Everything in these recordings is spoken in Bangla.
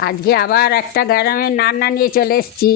আজকে আবার একটা গ্রামের রান্না নিয়ে চলে এসেছি।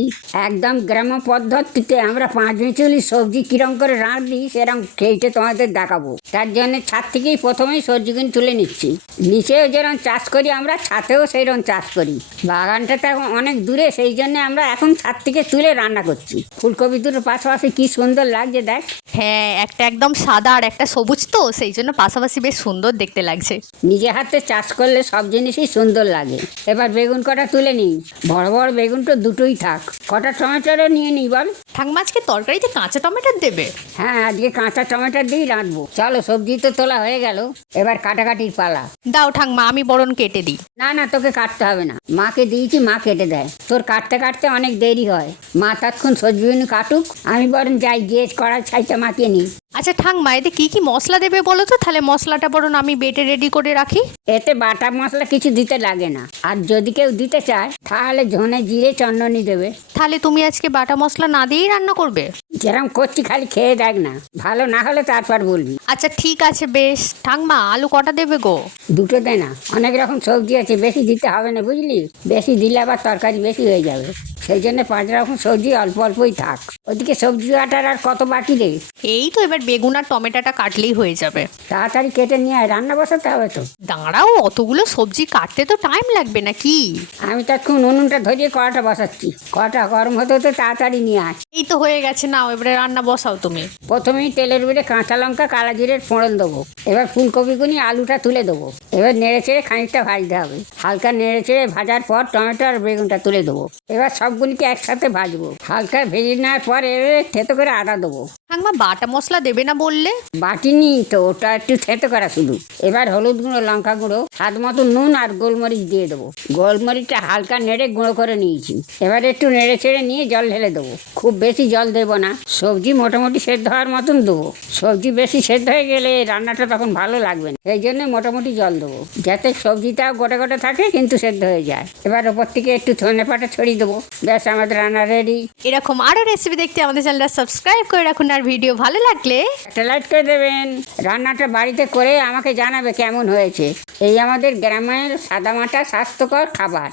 একদম গ্রাম্য পদ্ধতিতে আমরা 5 মিনিট সবজি কিরম করে রাঁধি সেরকম খেয়েটে তোমাদের দেখাবো। তার জন্য ছাদ থেকেই প্রথমেই সবজিগুলো তুলে নিচ্ছি। নিচেও যেরকম চাষ করি আমরা ছাদেও সেইরকম চাষ করি। বাগানটা তো এখন অনেক দূরে, সেই জন্য আমরা এখন ছাদ থেকে তুলে রান্না করছি। ফুলকপি দুটোর পাশাপাশি কি সুন্দর লাগছে দেখ। হ্যাঁ, একটা একদম সাদা আর একটা সবুজ, তো সেই জন্য পাশাপাশি বেশ সুন্দর দেখতে লাগছে। নিজে হাতে চাষ করলে সব জিনিসই সুন্দর লাগে। এবার বেগুন কটা তুলে নিই, বড় বড় বেগুন তো দুটোই থাক। কটা টমেটোরও নিয়ে নিই বল। ঠাকুমা আজকে তরকারিতে কাঁচা টমেটো দেবে? হ্যাঁ, আজকে কাঁচা টমেটো দিয়েই রাঁধবো। চলো, সবজি তো তোলা হয়ে গেল, এবার কাটাকাটির পালা। দাও ঠাকুমা, আমি বরণ কেটে দিই। না না, তোকে কাটতে হবে না, মাকে দিয়েছি, মা কেটে দেয়। তোর কাটতে কাটতে অনেক দেরি হয়, মা তৎক্ষণ সবজিগুলো কাটুক, আমি বরং যাই গিয়ে কড়াই ছাইটা মাখিয়ে নিই। আচ্ছা ঠাকুমা, এতে কি কি মশলা দেবে বলো তো, তাহলে মশলাটা বরণ আমি বেটে রেডি করে রাখি। এতে বাটা মশলা কিছু দিতে লাগে না, আর যদি কেউ দিতে চায় তাহলে ধনে জিরে চন্দনি দেবে। তাহলে তুমি আজকে বাটা মশলা না দিয়েই রান্না করবে? যেরকম করছি খালি খেয়ে দেখ না, ভালো না হলে তারপর বলবি। আচ্ছা ঠিক আছে, বেশ। ঠাকুমা আলু কটা দেবে গো? দুটো দে না, অনেক রকম সবজি আছে, বেশি দিতে হবে না বুঝলি। বেশি দিলে আবার তরকারি বেশি হয়ে যাবে, সেই জন্য 5 রকম সবজি অল্প অল্পই থাক। ওদিকে সবজি কাটার আর কত বাকি রে? এই তো এবার বেগুন আর টমেটোটা কাটলেই হয়ে যাবে। তাড়াতাড়ি কেটে নিয়ে আয়, রান্না বসাতে হবে তো। দাঁড়াও, অতগুলো সবজি কাটতে তো টাইম লাগবে নাকি? আমি তখন উনুনটা ধরিয়ে কড়াটা বসাচ্ছি, কড়াটা গরম হতে হতে তাড়াতাড়ি নিয়ে আয়। এই তো হয়ে গেছে, নাও এবারে রান্না বসাও তুমি। প্রথমেই তেলের উপরে কাঁচা লঙ্কা কালা জিরের ফোড়ন দেবো। এবার ফুলকপিগুনি আলুটা তুলে দেবো। এবার নেড়ে চেড়ে খানিকটা ভাজতে হবে। হালকা নেড়ে চেড়ে ভাজার পর টমেটো আর বেগুনটা তুলে দেবো। এবার সবগুলিকে একসাথে ভাজবো। হালকা ভেজে নেওয়ার পর এবারে থেতো করে আদা দেবো। ঠাকুমা বাটা মশলা দেবে না বললে? বাটিনি তো, ওটা একটু থেতো করা শুধু। এবার হলুদ গুঁড়ো, লঙ্কা গুঁড়ো, স্বাদ মতো নুন আর গোলমরিচ দিয়ে দেবো। গোলমরিচটা হালকা নেড়ে গুঁড়ো করে নিয়েছি। এবার একটু নেড়ে চেড়ে নিয়ে জল ঢেলে দেবো। খুব বেশি জল দেবো না, সবজি মোটামুটি সেদ্ধ হওয়ার মতন দেবো। সবজি বেশি সেদ্ধ হয়ে গেলে রান্নাটা তখন ভালো লাগবে না, সেই জন্য মোটামুটি জল দেবো, যাতে সবজিটাও গোটে গোটে থাকে কিন্তু সেদ্ধ হয়ে যায়। এবার ওপর থেকে একটু ধনে পাতা ছড়িয়ে দেবো। ব্যাস, আমাদের রান্না রেডি। এরকম আরো রেসিপি দেখতে আমাদের চ্যানেলটা সাবস্ক্রাইব করে রাখুন, আর ভিডিও ভালো লাগলে একটা লাইক করে দেবেন। রান্নাটা বাড়িতে করে আমাকে জানাবে কেমন হয়েছে। এই আমাদের গ্রামের সাদামাটা স্বাস্থ্যকর খাবার।